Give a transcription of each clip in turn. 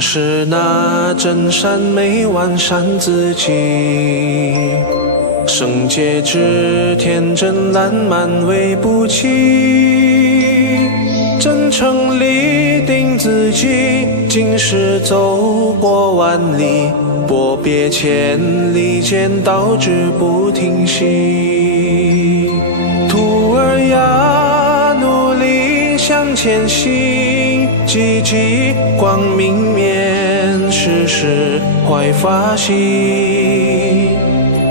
重拾那真善美万善自己，圣洁之天真烂漫为不弃，真诚立定自己，今世走过万里，拨别千里间，道之不停息。徒儿呀，努力向前行，积极光明面，时时怀发心。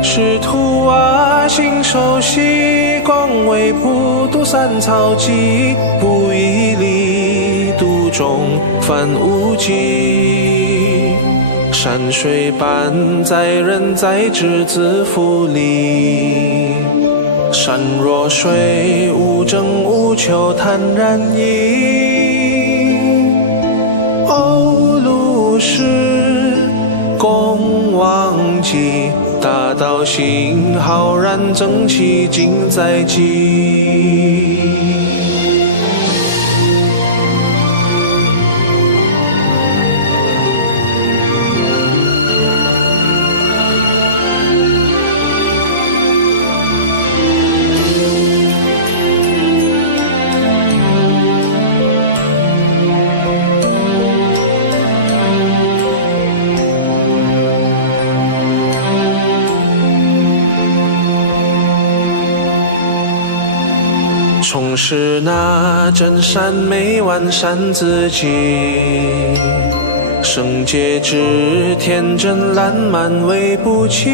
师徒啊，心守习，光为普渡三草集，不以力度众凡无忌。山水般载人载之自负力，山若水，无争无求，坦然意。欧陆是共忘记，大道心浩然正气，尽在即。重拾那真善美万善自己，圣洁之天真烂漫为不弃，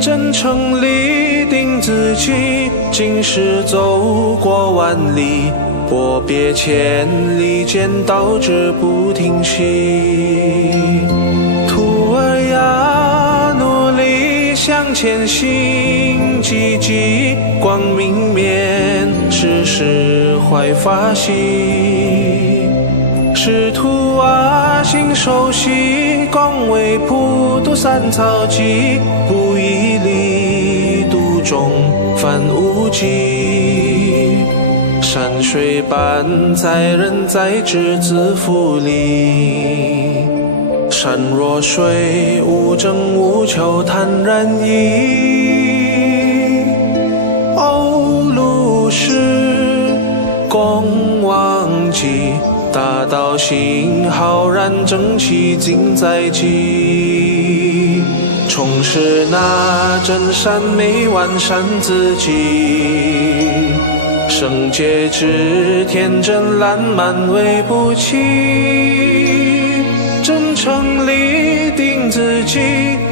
真诚立定自己，今世走过万里，拨别千里间，道之不停息。徒儿呀，努力向前行，积极光明面，时时怀发心。师徒啊，心守习，光为普渡三草集，不以力度众凡无忌。山水般载人载之自负力，山若水，无争无求，坦然意。欧陆是共忘记，大道心浩然正气，尽在即。重拾那真善美万善自己，圣洁之天真烂漫为不弃，真诚立定自己，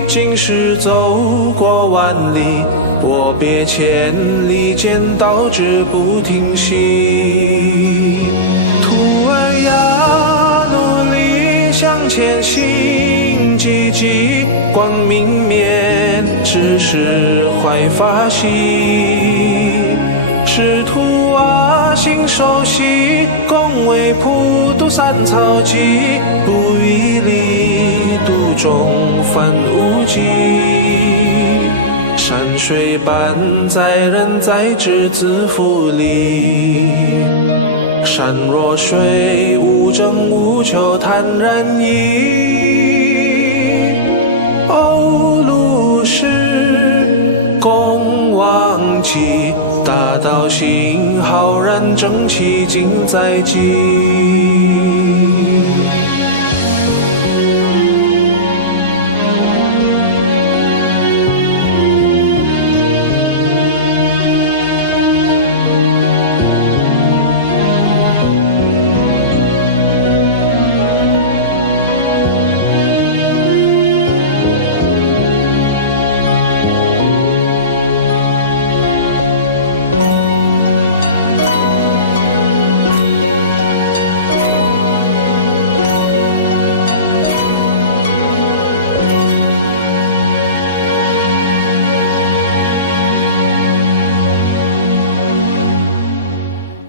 今世走过万里，拨别千里间，道之不停息。徒儿呀，努力向前行，积极光明面，时时怀发心。师徒啊，心守习，共为普渡三草集，不以力度众凡无忌。山水般载人载之自负力，山若水，无争无求，坦然意。欧陆是共忘记，大道心浩然正气，尽在即。